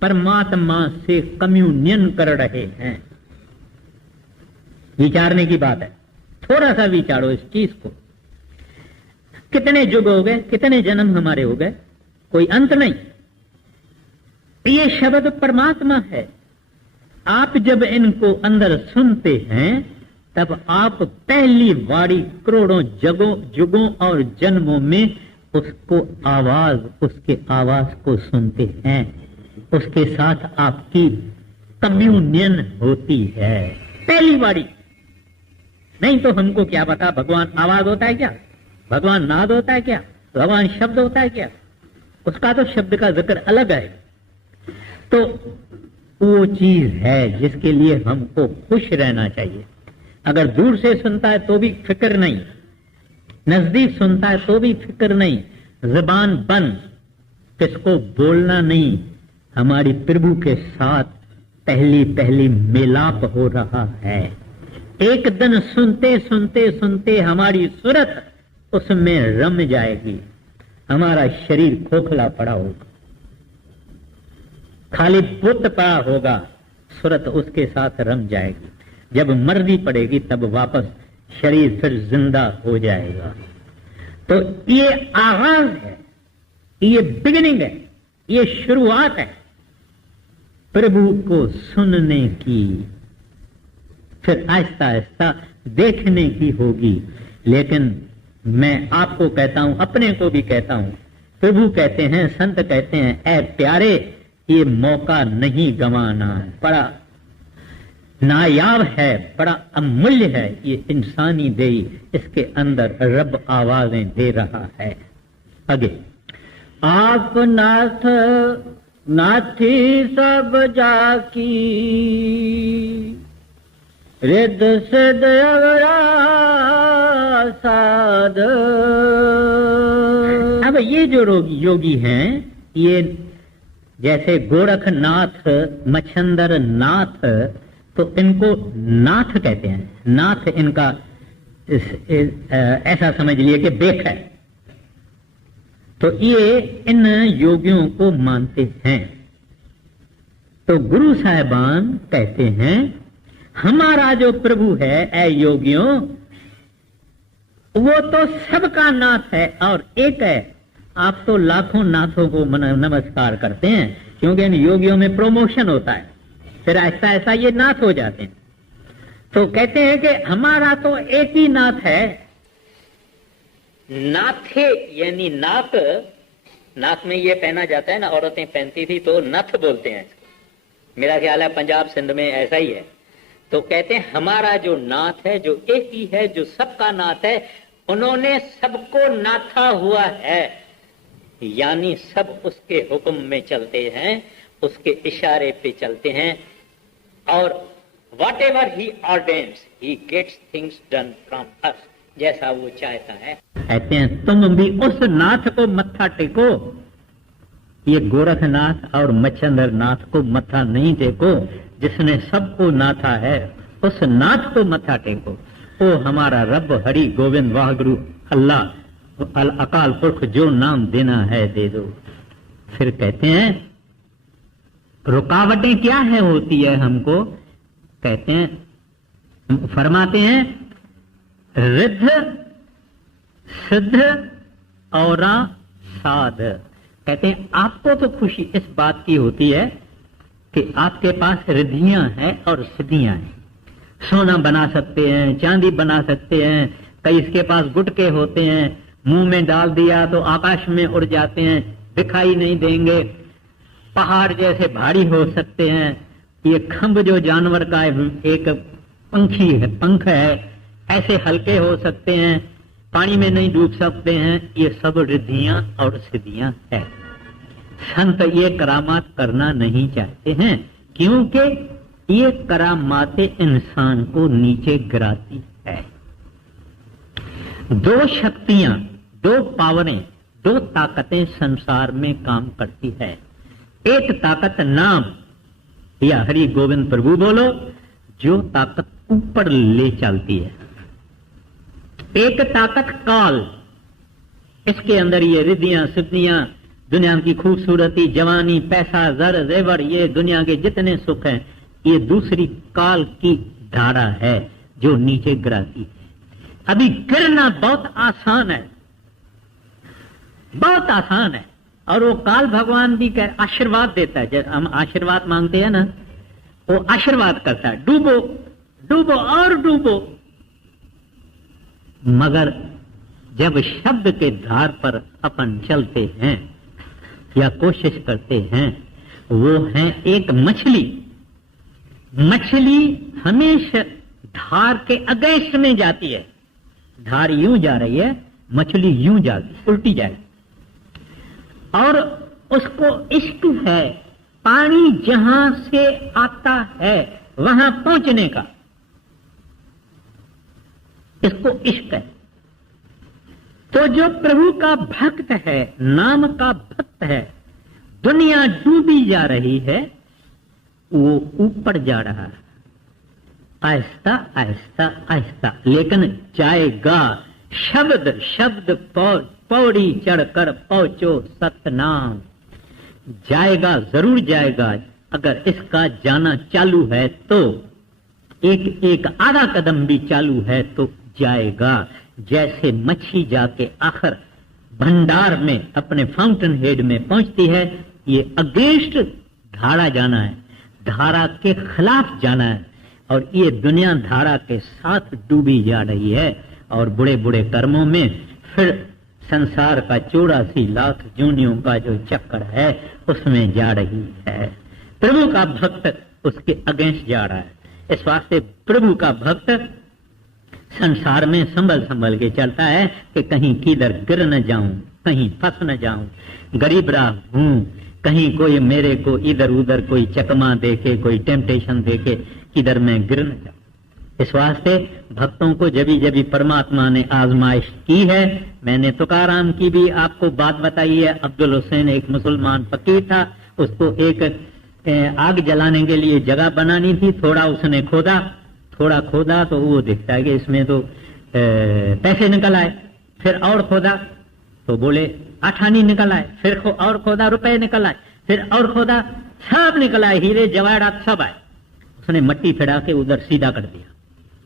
परमात्मा से कम्युनियन कर रहे हैं। विचारने की बात है, थोड़ा सा विचारो इस चीज को। कितने युग हो गए, कितने जन्म हमारे हो गए, कोई अंत नहीं। ये शब्द परमात्मा है। आप जब इनको अंदर सुनते हैं, तब आप पहली बारी करोड़ों युगों और जन्मों में उसको आवाज, उसके आवाज को सुनते हैं, उसके साथ आपकी कम्युनियन होती है पहली बारी। नहीं तो हमको क्या पता भगवान आवाज होता है क्या, भगवान नाद होता है क्या, भगवान शब्द होता है क्या, उसका तो शब्द का जिक्र अलग है। तो वो चीज है जिसके लिए हमको खुश रहना चाहिए। अगर दूर से सुनता है तो भी फिक्र नहीं, नजदीक सुनता है तो भी फिक्र नहीं, जुबान बंद, किसको बोलना नहीं। हमारी प्रभु के साथ पहली पहली मिलाप हो रहा है। एक दिन सुनते सुनते सुनते हमारी सूरत उसमें रम जाएगी, हमारा शरीर खोखला पड़ा होगा, खाली बुत पड़ा होगा, सूरत उसके साथ रम जाएगी। जब मर्जी पड़ेगी तब वापस शरीर फिर जिंदा हो जाएगा। तो ये आगाज है, ये बिगिनिंग है, ये शुरुआत है प्रभु को सुनने की। फिर आहिस्ता आहिस्ता देखने की होगी। लेकिन मैं आपको कहता हूं, अपने को भी कहता हूं, प्रभु कहते हैं, संत कहते हैं, ऐ प्यारे ये मौका नहीं गंवाना, बड़ा नायाब है, बड़ा अमूल्य है ये इंसानी देही। इसके अंदर रब आवाजें दे रहा है। आगे, आप नाथ नाथी सब जाकी, रिद सिद्ध अवरा साध। अब ये जो योगी हैं, ये जैसे गोरखनाथ, मच्छंदर नाथ, तो इनको नाथ कहते हैं। नाथ इनका ऐसा समझ लिए कि बेख है। तो ये इन योगियों को मानते हैं। तो गुरु साहिबान कहते हैं हमारा जो प्रभु है ऐ योगियों, वो तो सबका नाथ है और एक है। आप तो लाखों नाथों को नमस्कार करते हैं, क्योंकि इन योगियों में प्रमोशन होता है, फिर ऐसा ऐसा ये नाथ हो जाते हैं। तो कहते हैं कि हमारा तो एक ही नाथ है। नाथे यानी नाक, नाक में ये पहना जाता है ना, औरतें पहनती थी, तो नथ बोलते हैं इसको। मेरा ख्याल है पंजाब सिंध में ऐसा ही है। तो कहते हैं हमारा जो नाथ है, जो एक ही है, जो सबका नाथ है, उन्होंने सबको नाथा हुआ है, यानी सब उसके हुक्म में चलते हैं, उसके इशारे पे चलते हैं, और whatever he ordains, he gets things done from us, जैसा वो चाहता है। कहते हैं तुम भी उस नाथ को मत्था टेको। ये गोरखनाथ और मच्छंदर नाथ को मत्था नहीं टेको, जिसने सबको नाथा है, उस नाथ को मत्था टेको। ओ हमारा रब हरि गोविंद वाहगुरु अल्लाह अकाल पुरख, जो नाम देना है दे दो। फिर कहते हैं रुकावटें क्या है होती है हमको। कहते हैं, फरमाते हैं रिद्ध सिद्ध और साध। कहते हैं आपको तो खुशी इस बात की होती है कि आपके पास रिद्धियां हैं और सिद्धियां हैं। सोना बना सकते हैं, चांदी बना सकते हैं, कई इसके पास गुटके होते हैं, मुंह में डाल दिया तो आकाश में उड़ जाते हैं, दिखाई नहीं देंगे, पहाड़ जैसे भारी हो सकते हैं। ये खंभ जो जानवर का एक पंखी है, पंख है, ऐसे हल्के हो सकते हैं, पानी में नहीं डूब सकते हैं। ये सब रिद्धियां और सिद्धियां है। संत ये करामात करना नहीं चाहते हैं, क्योंकि ये करामातें इंसान को नीचे गिराती है। दो शक्तियां, दो पावरें, दो ताकतें संसार में काम करती है। एक ताकत नाम या हरि गोविंद प्रभु बोलो, जो ताकत ऊपर ले चलती है। एक ताकत काल, इसके अंदर ये रिद्धियां सिद्धियां, दुनिया की खूबसूरती, जवानी, पैसा, जर जेवर, ये दुनिया के जितने सुख हैं, ये दूसरी काल की धारा है जो नीचे गिराती है। अभी गिरना बहुत आसान है, बहुत आसान है। और वो काल भगवान भी आशीर्वाद देता है। जब हम आशीर्वाद मांगते हैं ना, वो आशीर्वाद करता है, डूबो डूबो और डूबो। मगर जब शब्द के धार पर अपन चलते हैं या कोशिश करते हैं, वो है एक मछली। मछली हमेशा धार के अगेंस्ट में जाती है। धार यूं जा रही है, मछली यूं जाती, उल्टी जाए, और उसको इश्क है पानी जहां से आता है वहां पहुंचने का, इसको इश्क है। तो जो प्रभु का भक्त है, नाम का भक्त है, दुनिया डूबी जा रही है, वो ऊपर जा रहा है, आहिस्ता आहिस्ता आहिस्ता, लेकिन जाएगा। शब्द शब्द पौड़ी चढ़कर पहुंचो सतनाम। जाएगा, जरूर जाएगा। अगर इसका जाना चालू है तो एक एक आधा कदम भी चालू है तो जाएगा। जैसे मच्छी जाके आखिर भंडार में अपने फाउंटेन हेड में पहुंचती है, ये अगेंस्ट धारा जाना है, धारा के खिलाफ जाना है। और ये दुनिया धारा के साथ डूबी जा रही है, और बुरे बुरे कर्मों में फिर संसार का 84 लाख जूनियों का जो चक्कर है उसमें जा रही है। प्रभु का भक्त उसके अगेंस्ट जा रहा है। इस वास्ते प्रभु का भक्त संसार में संभल संभल के चलता है कि कहीं किधर गिर न जाऊं, कहीं फंस न जाऊं, गरीब रहा हूं, कहीं कोई मेरे को इधर उधर कोई चकमा देके, कोई टेम्पटेशन देके किधर मैं गिर न जाऊं। इस वास्ते भक्तों को जभी जभी परमात्मा ने आजमाइश की है। मैंने तुकाराम की भी आपको बात बताई है। अब्दुल हुसैन एक मुसलमान फकीर था, उसको एक आग जलाने के लिए जगह बनानी थी, थोड़ा उसने खोदा, थोड़ा खोदा तो वो दिखता है कि इसमें तो पैसे निकल आए। फिर और खोदा तो बोले आठानी निकल आए। फिर और खोदा, रुपए निकल आए। फिर और खोदा, सब निकल आए, हीरे जवाहरात सब आए। उसने मट्टी फिरा के उधर सीधा कर दिया,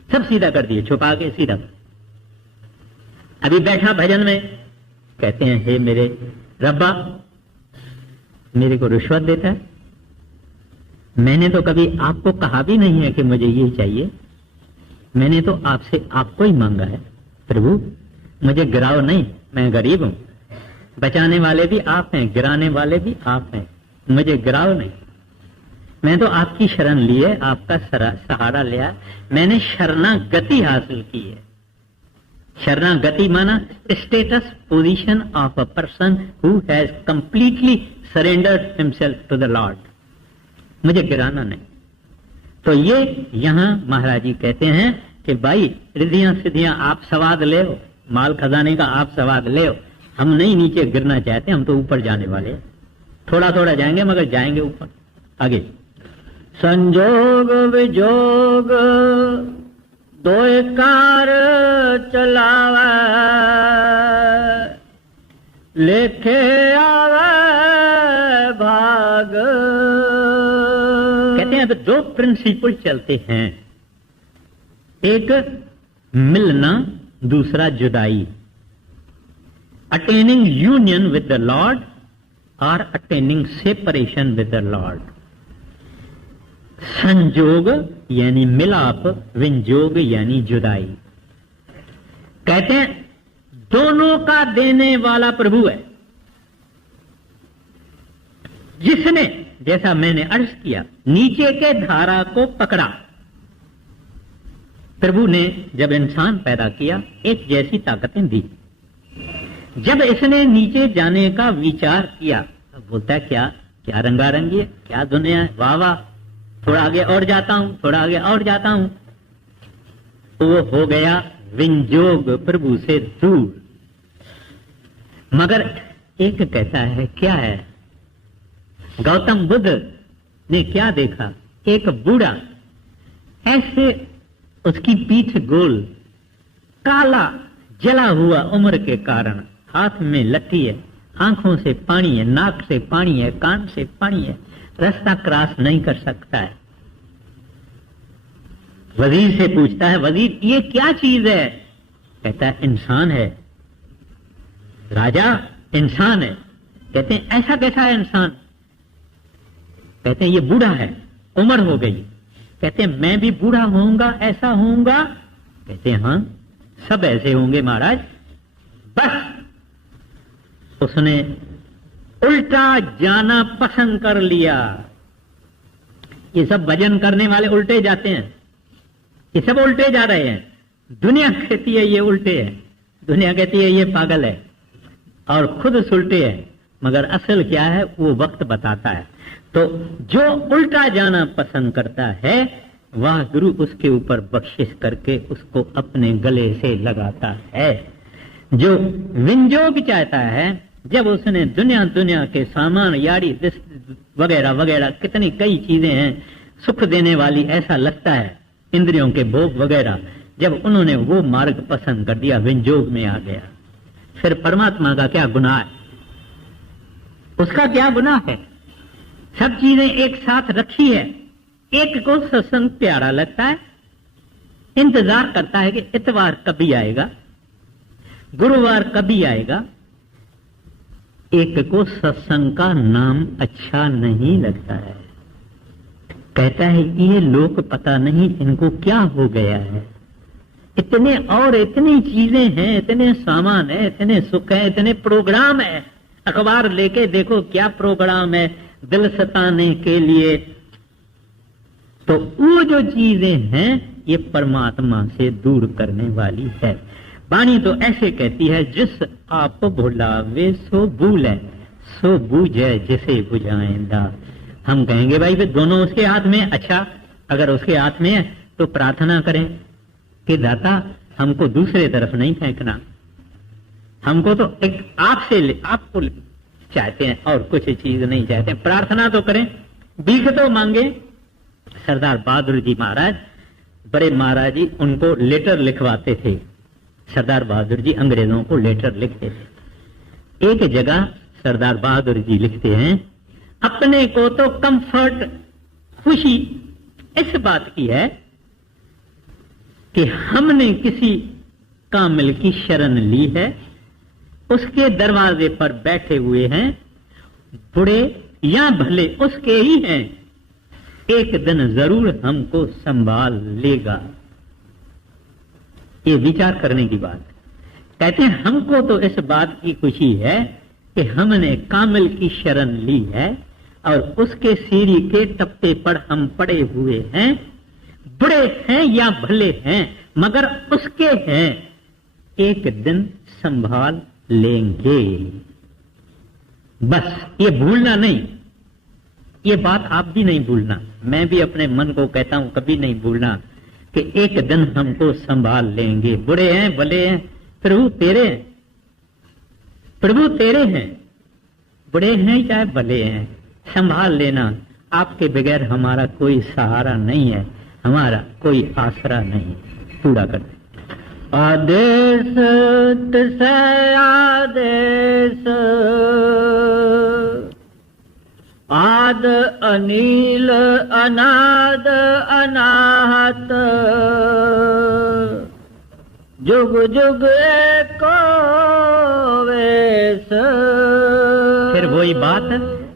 सब सीधा कर दिए, छुपा के सीधा कर दिया। अभी बैठा भजन में, कहते हैं हे मेरे रब्बा, मेरे को रिश्वत देता है? मैंने तो कभी आपको कहा भी नहीं है कि मुझे ये चाहिए। मैंने तो आपसे आपको ही मांगा है। प्रभु मुझे गिराओ नहीं, मैं गरीब हूं। बचाने वाले भी आप हैं, गिराने वाले भी आप हैं, मुझे गिराओ नहीं। मैं तो आपकी शरण ली है, आपका सहारा लिया। मैंने शरणागति हासिल की है। शरणागति माना status, position of a person who has completely surrendered himself to the lord. मुझे गिराना नहीं। तो ये यहां महाराज जी कहते हैं कि भाई रिद्धियां सिद्धियां आप स्वाद ले, माल खजाने का आप स्वाद ले। हम नहीं नीचे गिरना चाहते, हम तो ऊपर जाने वाले। थोड़ा थोड़ा जाएंगे मगर जाएंगे ऊपर। आगे संजोग विजोग दो कार चलावे, लेखे आवे भाग। कहते हैं अब दो प्रिंसिपल चलते हैं, एक मिलना, दूसरा जुदाई। Attaining union with the lord और attaining separation with the lord. संजोग यानी मिलाप, विंजोग यानी जुदाई। कहते हैं दोनों का देने वाला प्रभु है, जिसने जैसा मैंने अर्ज किया नीचे के धारा को पकड़ा। प्रभु ने जब इंसान पैदा किया एक जैसी ताकतें दी। जब इसने नीचे जाने का विचार किया तो बोलता है क्या क्या रंगारंगी है, क्या दुनिया है, वाह वाह, थोड़ा आगे और जाता हूं, थोड़ा आगे और जाता हूं। तो वो हो गया विंजोग, प्रभु से दूर। मगर एक कहता है क्या है, गौतम बुद्ध ने क्या देखा, एक बूढ़ा ऐसे उसकी पीठ गोल, काला जला हुआ उम्र के कारण, हाथ में लठी है, आंखों से पानी है, नाक से पानी है, कान से पानी है, रास्ता क्रॉस नहीं कर सकता है। वजीर से पूछता है, वजीर ये क्या चीज है? कहता है इंसान है। राजा इंसान है। कहते हैं ऐसा कैसा है इंसान? कहते हैं ये बूढ़ा है, उम्र हो गई। कहते हैं मैं भी बूढ़ा होऊंगा, ऐसा होऊंगा? कहते हैं हाँ सब ऐसे होंगे महाराज। बस उसने उल्टा जाना पसंद कर लिया। ये सब भजन करने वाले उल्टे जाते हैं, ये सब उल्टे जा रहे हैं। दुनिया कहती है ये उल्टे है, दुनिया कहती है ये पागल है, और खुद सुलटे है। मगर असल क्या है वो वक्त बताता है। तो जो उल्टा जाना पसंद करता है वह गुरु उसके ऊपर बख्शिश करके उसको अपने गले से लगाता है। जो विंजोग चाहता है, जब उसने दुनिया के सामान, यारी वगैरह वगैरह कितनी कई चीजें हैं सुख देने वाली, ऐसा लगता है इंद्रियों के भोग वगैरह, जब उन्होंने वो मार्ग पसंद कर दिया, विंजोग में आ गया। फिर परमात्मा का क्या गुनाह है? उसका क्या गुनाह है? सब चीजें एक साथ रखी है। एक को सत्संग प्यारा लगता है, इंतजार करता है कि इतवार कभी आएगा, गुरुवार कभी आएगा। एक को सत्संग का नाम अच्छा नहीं लगता है, कहता है ये लोग पता नहीं इनको क्या हो गया है। इतने और इतनी चीजें हैं, इतने सामान है, इतने सुख है, इतने प्रोग्राम है। अखबार लेके देखो क्या प्रोग्राम है दिल सताने के लिए। तो वो जो चीजें हैं ये परमात्मा से दूर करने वाली है। वाणी तो ऐसे कहती है, जिस आप भुलावे सो भूले, सो बूझे जिसे बुझाएंदा। हम कहेंगे भाई फिर दोनों उसके हाथ में। अच्छा अगर उसके हाथ में है तो प्रार्थना करें कि दाता हमको दूसरे तरफ नहीं फेंकना, हमको तो एक आपसे आपको चाहते हैं और कुछ चीज नहीं चाहते। प्रार्थना तो करें भीख तो मांगे। सरदार बहादुर जी महाराज, बड़े महाराज जी उनको लेटर लिखवाते थे। सरदार बहादुर जी अंग्रेजों को लेटर लिखते थे। एक जगह सरदार बहादुर जी लिखते हैं, अपने को तो कंफर्ट, खुशी इस बात की है कि हमने किसी कामिल की शरण ली है, उसके दरवाजे पर बैठे हुए हैं, बुरे या भले उसके ही हैं, एक दिन जरूर हमको संभाल लेगा। ये विचार करने की बात। कहते हैं हमको तो इस बात की खुशी है कि हमने कामिल की शरण ली है और उसके सीढ़ी के टप्पे पर हम पड़े हुए हैं, बुरे हैं या भले हैं मगर उसके हैं, एक दिन संभाल लेंगे। बस ये भूलना नहीं, ये बात आप भी नहीं भूलना, मैं भी अपने मन को कहता हूं कभी नहीं भूलना कि एक दिन हमको संभाल लेंगे। बुरे हैं भले हैं, प्रभु तेरे हैं, प्रभु तेरे हैं, बुरे हैं चाहे भले हैं, संभाल लेना। आपके बगैर हमारा कोई सहारा नहीं है, हमारा कोई आसरा नहीं। पूरा कर दे। आदेश से आदेश, आद अनिल अनाद अनाहत, जुग जुग एको वेश। फिर वही बात,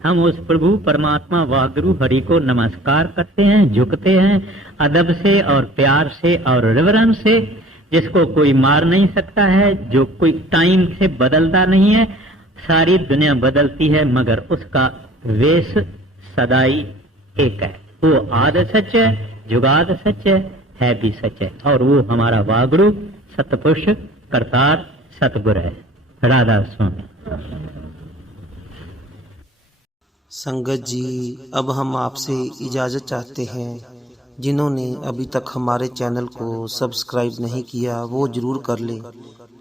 हम उस प्रभु परमात्मा वागुरु हरि को नमस्कार करते हैं, झुकते हैं अदब से और प्यार से और रिवरेंस से, जिसको कोई मार नहीं सकता है, जो कोई टाइम से बदलता नहीं है। सारी दुनिया बदलती है मगर उसका वेश सदाई एक है। वो आद सच है, जुगाद सच है भी सच है, और वो हमारा वागुरु सतपुरुष करतार सतगुर है। राधा स्वामी। संगत जी, अब हम आपसे इजाज़त चाहते हैं। जिन्होंने अभी तक हमारे चैनल को सब्सक्राइब नहीं किया वो ज़रूर कर लें,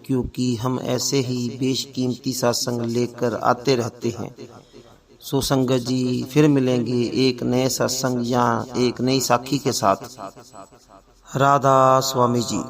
क्योंकि हम ऐसे ही बेशकीमती सत्संग लेकर आते रहते हैं। सो संगत जी, फिर मिलेंगे एक नए सत्संग या एक नई साखी के साथ। राधा स्वामी जी।